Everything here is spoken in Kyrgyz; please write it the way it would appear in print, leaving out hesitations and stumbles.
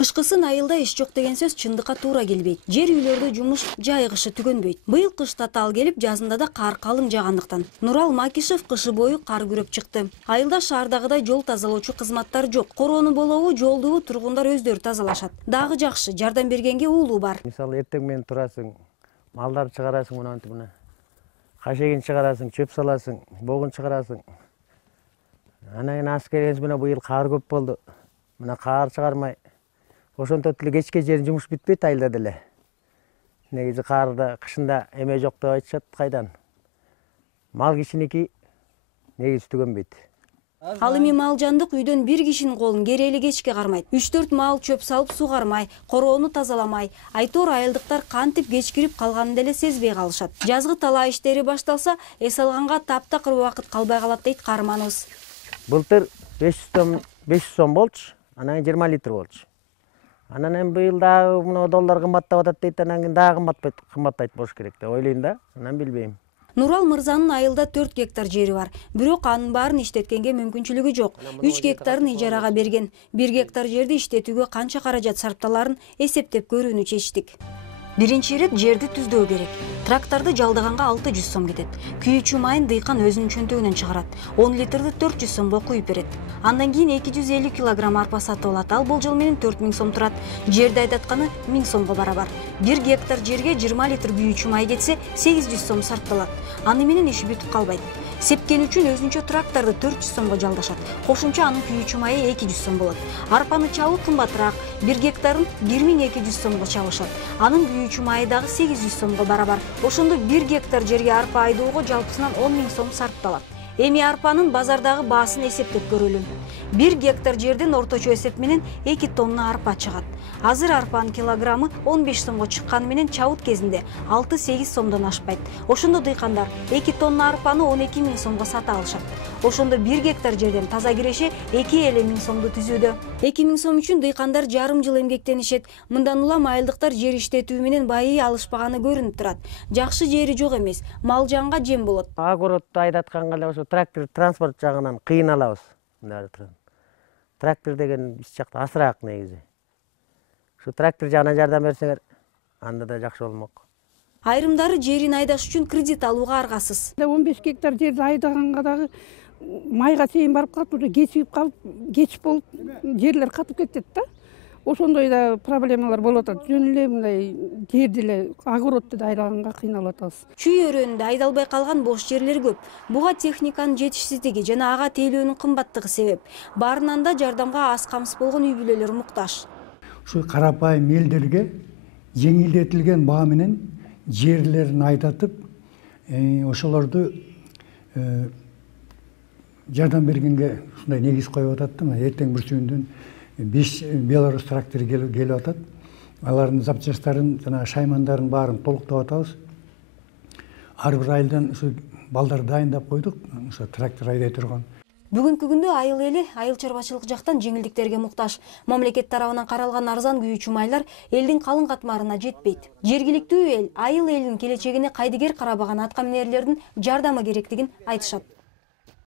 Кышкысын айылда иш жок деген сөз чындыкка туура келбейт. Жер үйлөрдө жумуш жайгышы түгөнбөйт. Быйыл кыш татаал келип, жазында да кар калың жагандыктан Нурал Макишев кышы бою кар күрөп чыкты. Айылда шаардагыдай жол тазалоочу кызматтар жок. Короону болобу, жолду тургундар өздөрү тазалашат. Дагы жакшы, жардам бергенге уулу бар. Мисалы эртең менен турасың, малдарды чыгарасың, мынантип мына. Кашегин чыгарасың, чөп саласың, богун чыгарасың. Анан аскеребиз менен быйыл кар көп болду. Мына кар чыгармай ошонтип эле кечке жерин жумуш бүтпөйт айылда деле. Негизи карда кышында эме жок деп айтышат, кайдан. Мал кишиники негизи түгөнбөйт. Ал эми малжандык үйдөн бир кишинин колун керели кечке кармайт. 3-4 мал чөп салып сугармай, короону тазаламай, айтор айылдыктар кантип кечкирип калганын деле сезбей калышат. Жазгы талаа иштери башталса, эс алганга таптакыр убакыт калбай калат дейт каарманыбыз. Былтыр 500 сом болчу, анан 20 литр болчу. Анан эми быйыл дагы мына доллар кымбаттап атат дейт, анан кийин дагы кымбаттайт болуш керек деп ойлойм да, анан билбейм. Нурал мырзанын айылда 4 гектар жери бар. Бирок анын баарын иштеткенге мүмкүнчүлүгү жок. 3 гектарын ижарага берген. 1 гектар жерди иштетүүгө канча каражат сарпталарын эсептеп көрүүнү чечтик. Биринчи ирет жерди түздөө керек. Тракторду жалдаганга 600 сом кетет. Күйүүчү майын дыйкан өзүнүн чөнтөгүнөн чыгарат. 10 литрди 400 сомго куюп берет. Андан кийин 250 килограмм арпа сатып алат. Ал болжол менен 4000 сом турат. Жерди айдатканы 1000 сомго барабар. 1 гектар жерге 20 литр күйүүчү май кетсе 800 сом сарпталат. Аны менен иши бүтүп калбайт. Сепкен үчүн өзүнчө тракторду 400 сомго жалдашат. Кошумча анын күйүүчү майы 200 сом болот. Арпаны чабуу кымбатыраак, 1 гектарын 1200 сомго чабышат. Анын күйүүчү майы дагы 800 сомго барабар. Ошондо 1 гектар жерге арпа айдоого жалпысынан 10 000 сом сарпталат. Эми арпанын базардагы баасын эсептеп көрөлү. 1 гектар жерден орточо эсеп менен 2 тонна арпа чыгат. Азыр арпанын килограммы 15 сомго чыкканы менен чабыт кезинде 6-8 сомдон ашпайт. Ошондо дыйкандар 2 тонна арпаны 12 000 сомго сата алышат. Ошондо 1 гектар жерден таза киреше 2,5 000 сомду түзүүдө. 2 000 сом үчүн дыйкандар жарым жыл эмгектенишет. Мындан улам айылдыктар жер иштетүү менен байый алышпаганы көрүнүп турат. Жакшы жери жок эмес, мал жанга жем болот. Огородду айдатканга эле ошо трактор транспорт жагынан кыйналабыз. Трактор деген биз жакта асыраак негизи. Şu трактор жагынан жардам берсеңер, анда да жакшы болмок. Айрымдары жерин айдаш үчүн кредит алууга аргасыз. 15 гектар жерди айдаганга дагы майга чейин барып калып, уже кечип калып, кеч болуп, жерлер катып кетет да. Ошондой да проблемалар болуп атат. Жөн эле мындай жерди эле огородду да айдаганга кыйналып атабыз. Чүй өрөөнүндө айдалбай калган бош жерлер көп. Буга техниканын жетишсиздиги жана ага тейлөөнүн кымбаттыгы себеп. Баарынан да жардамга аз камсыз болгон үй бүлөлөр муктаж. Şu karapayım ellerge жеңилдетилген баа менен жерлерин айдатып, ошолорду жардам бергенге ушундай негиз коюп атат да. Эртең бүрсүүндөн 5 Беларусь трактору келип атат. Алардын запчастарын, жана шаймандарын баарын толуктап атабыз. Ар бир айылдан ушу балдар дайындап койдук, ошо трактор айдай турган. Бүгүнкү күндө айыл эли айыл чарбачылык жактан жеңилдиктерге муктаж. Мамлекет тарабынан каралган арзан күйүүчү майлар элдин калың катмарына жетпейт. Жергиликтүү эл айыл элинин келечегине кайдыгер карабаган аткаминерлердин жардамы керектигин айтышат.